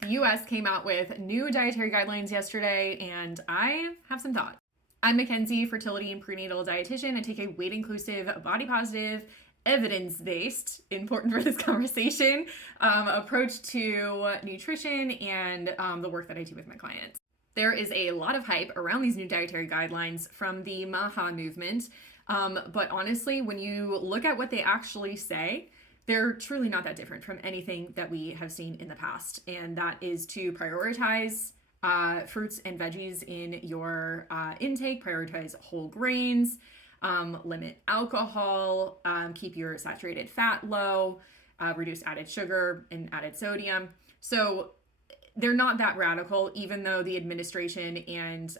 The US came out with new dietary guidelines yesterday, and I have some thoughts. I'm Mackenzie, fertility and prenatal dietitian. I take a weight inclusive, body positive, evidence based, important for this conversation, approach to nutrition and the work that I do with my clients. There is a lot of hype around these new dietary guidelines from the MAHA movement, but honestly, when you look at what they actually say, they're truly not that different from anything that we have seen in the past. And that is to prioritize fruits and veggies in your intake, prioritize whole grains, limit alcohol, keep your saturated fat low, reduce added sugar and added sodium. So they're not that radical, even though the administration and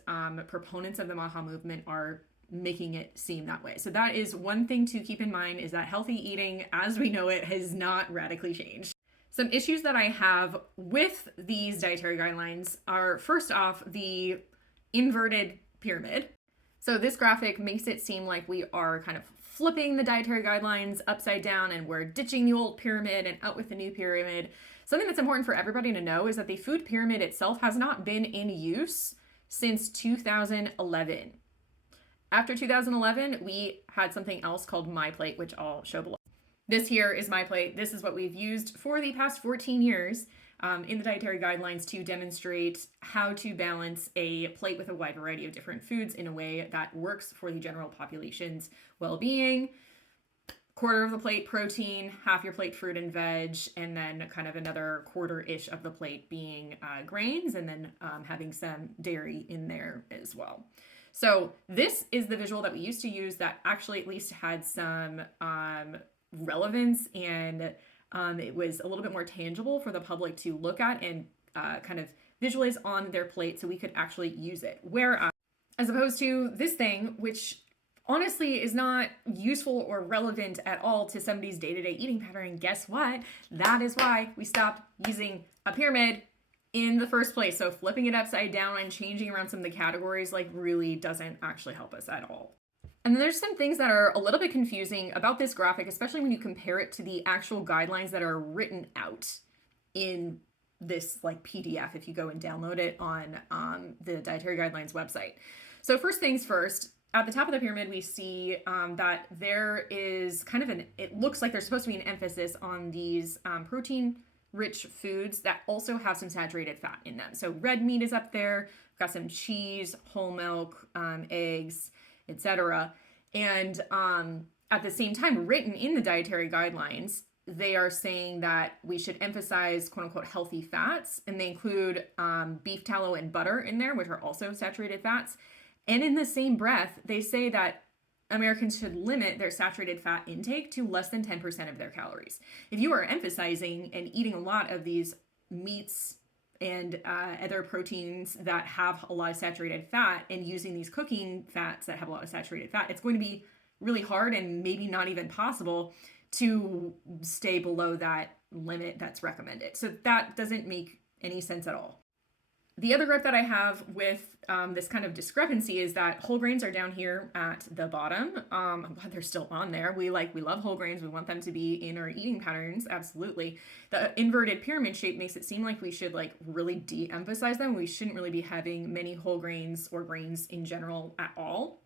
proponents of the MAHA movement are making it seem that way. So that is one thing to keep in mind, is that healthy eating as we know it has not radically changed. Some issues that I have with these dietary guidelines are, first off, the inverted pyramid. So this graphic makes it seem like we are kind of flipping the dietary guidelines upside down and we're ditching the old pyramid and out with the new pyramid. Something that's important for everybody to know is that the food pyramid itself has not been in use since 2011. After 2011, we had something else called My Plate, which I'll show below. This here is My Plate. This is what we've used for the past 14 years in the dietary guidelines to demonstrate how to balance a plate with a wide variety of different foods in a way that works for the general population's well-being. Quarter of the plate protein, half your plate fruit and veg, and then kind of another quarter-ish of the plate being grains, and then having some dairy in there as well. So this is the visual that we used to use that actually at least had some relevance, and it was a little bit more tangible for the public to look at and kind of visualize on their plate so we could actually use it. Whereas, as opposed to this thing, which honestly is not useful or relevant at all to somebody's day-to-day eating pattern. And guess what? That is why we stopped using a pyramid in the first place. So flipping it upside down and changing around some of the categories really doesn't actually help us at all. And then there's some things that are a little bit confusing about this graphic, especially when you compare it to the actual guidelines that are written out in this PDF if you go and download it on the Dietary Guidelines website. So first things first, at the top of the pyramid, we see that there is kind of it looks like there's supposed to be an emphasis on these protein-rich foods that also have some saturated fat in them. So red meat is up there, we've got some cheese, whole milk, eggs, etc. And at the same time, written in the dietary guidelines, they are saying that we should emphasize quote-unquote healthy fats, and they include beef tallow and butter in there, which are also saturated fats. And in the same breath, they say that Americans should limit their saturated fat intake to less than 10% of their calories. If you are emphasizing and eating a lot of these meats and other proteins that have a lot of saturated fat and using these cooking fats that have a lot of saturated fat, it's going to be really hard and maybe not even possible to stay below that limit that's recommended. So that doesn't make any sense at all. The other gripe that I have with this kind of discrepancy is that whole grains are down here at the bottom. I'm glad they're still on there. We love whole grains. We want them to be in our eating patterns. Absolutely. The inverted pyramid shape makes it seem like we should really de-emphasize them. We shouldn't really be having many whole grains or grains in general at all.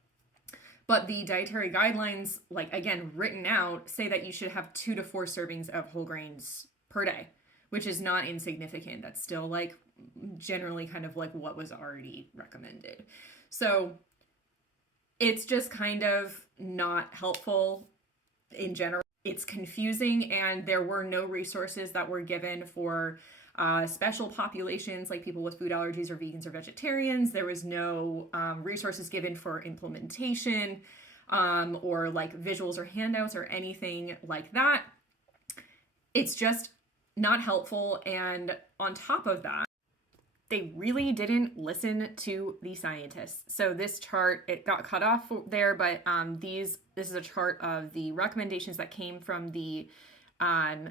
But the dietary guidelines, again, written out, say that you should have 2 to 4 servings of whole grains per day, which is not insignificant. That's still generally kind of what was already recommended. So it's just kind of not helpful in general. It's confusing, and there were no resources that were given for special populations like people with food allergies or vegans or vegetarians. There was no resources given for implementation or visuals or handouts or anything like that. It's just not helpful. And on top of that, they really didn't listen to the scientists. So this chart, it got cut off there, but this is a chart of the recommendations that came from the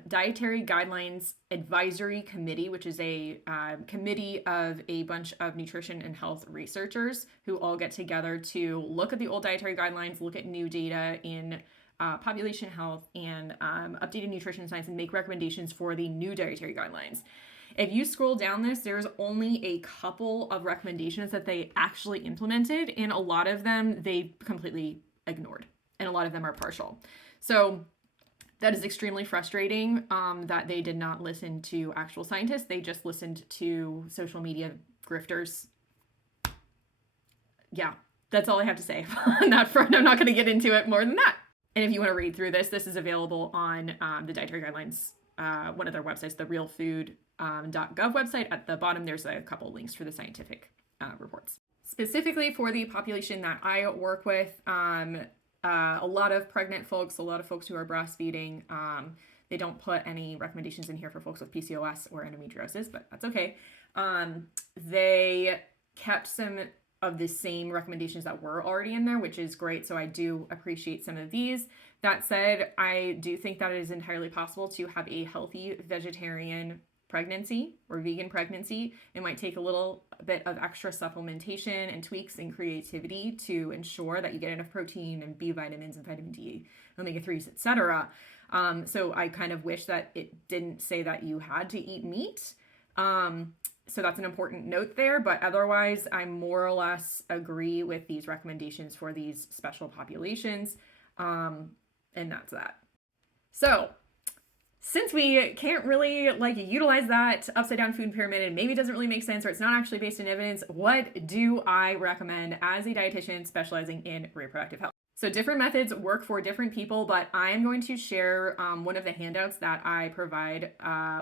Dietary Guidelines Advisory Committee, which is a committee of a bunch of nutrition and health researchers who all get together to look at the old dietary guidelines, look at new data in population health and updated nutrition science, and make recommendations for the new dietary guidelines. If you scroll down this, there's only a couple of recommendations that they actually implemented, and a lot of them they completely ignored, and a lot of them are partial. So that is extremely frustrating that they did not listen to actual scientists. They just listened to social media grifters. Yeah, that's all I have to say on that front. I'm not going to get into it more than that. And if you want to read through this, this is available on the Dietary Guidelines, one of their websites, the realfood.gov website. At the bottom, there's a couple links for the scientific reports. Specifically for the population that I work with, a lot of pregnant folks, a lot of folks who are breastfeeding, they don't put any recommendations in here for folks with PCOS or endometriosis, but that's okay. They kept some of the same recommendations that were already in there, which is great. So I do appreciate some of these. That said, I do think that it is entirely possible to have a healthy vegetarian pregnancy or vegan pregnancy. It might take a little bit of extra supplementation and tweaks and creativity to ensure that you get enough protein and B vitamins and vitamin D, omega-3s, etc. So I kind of wish that it didn't say that you had to eat meat. So that's an important note there, but otherwise I more or less agree with these recommendations for these special populations. And that's that. So since we can't really utilize that upside down food pyramid and maybe it doesn't really make sense or it's not actually based in evidence, what do I recommend as a dietitian specializing in reproductive health? So different methods work for different people, but I'm going to share one of the handouts that I provide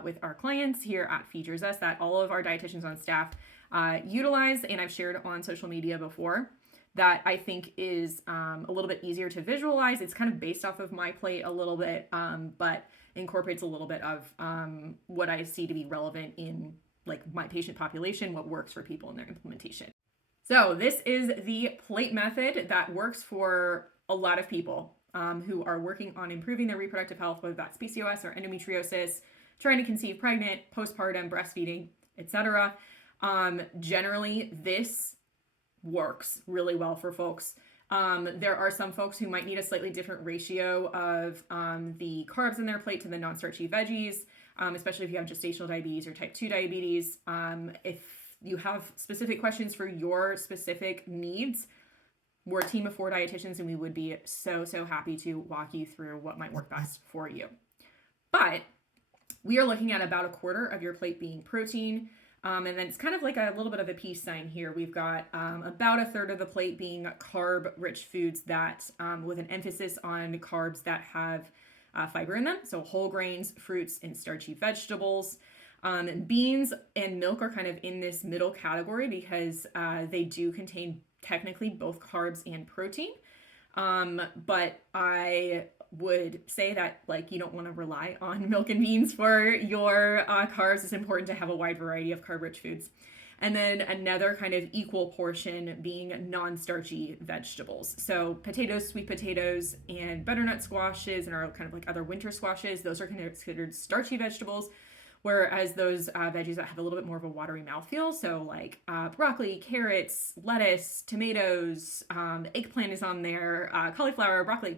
with our clients here at Features Us that all of our dietitians on staff utilize, and I've shared on social media before, that I think is a little bit easier to visualize. It's kind of based off of my plate a little bit, but incorporates a little bit of what I see to be relevant in my patient population, what works for people in their implementation. So this is the plate method that works for a lot of people who are working on improving their reproductive health, whether that's PCOS or endometriosis, trying to conceive pregnant, postpartum, breastfeeding, etc. Generally, this works really well for folks. There are some folks who might need a slightly different ratio of the carbs in their plate to the non-starchy veggies, especially if you have gestational diabetes or type 2 diabetes. If you have specific questions for your specific needs, we're a team of 4 dietitians and we would be so happy to walk you through what might work best for you. But we are looking at about a quarter of your plate being protein. And then it's kind of like a little bit of a peace sign here. We've got about a third of the plate being carb-rich foods that, with an emphasis on carbs that have fiber in them. So whole grains, fruits, and starchy vegetables. Beans and milk are kind of in this middle category because they do contain technically both carbs and protein. But I would say that you don't want to rely on milk and beans for your carbs. It's important to have a wide variety of carb-rich foods. And then another kind of equal portion being non-starchy vegetables. So potatoes, sweet potatoes, and butternut squashes, and our kind of other winter squashes, those are considered starchy vegetables. Whereas those veggies that have a little bit more of a watery mouthfeel, so broccoli, carrots, lettuce, tomatoes, eggplant is on there, cauliflower, broccoli,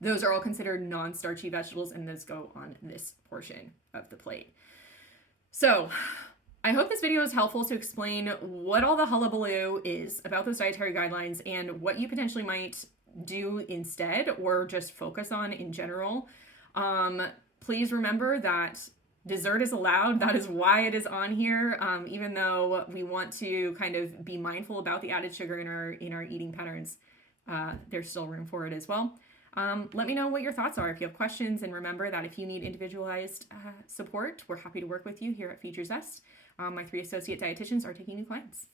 those are all considered non-starchy vegetables, and those go on this portion of the plate. So I hope this video is helpful to explain what all the hullabaloo is about those dietary guidelines and what you potentially might do instead or just focus on in general. Please remember that dessert is allowed. That is why it is on here. Even though we want to kind of be mindful about the added sugar in our eating patterns, there's still room for it as well. Let me know what your thoughts are if you have questions, and remember that if you need individualized support, we're happy to work with you here at Features Us. My 3 associate dietitians are taking new clients.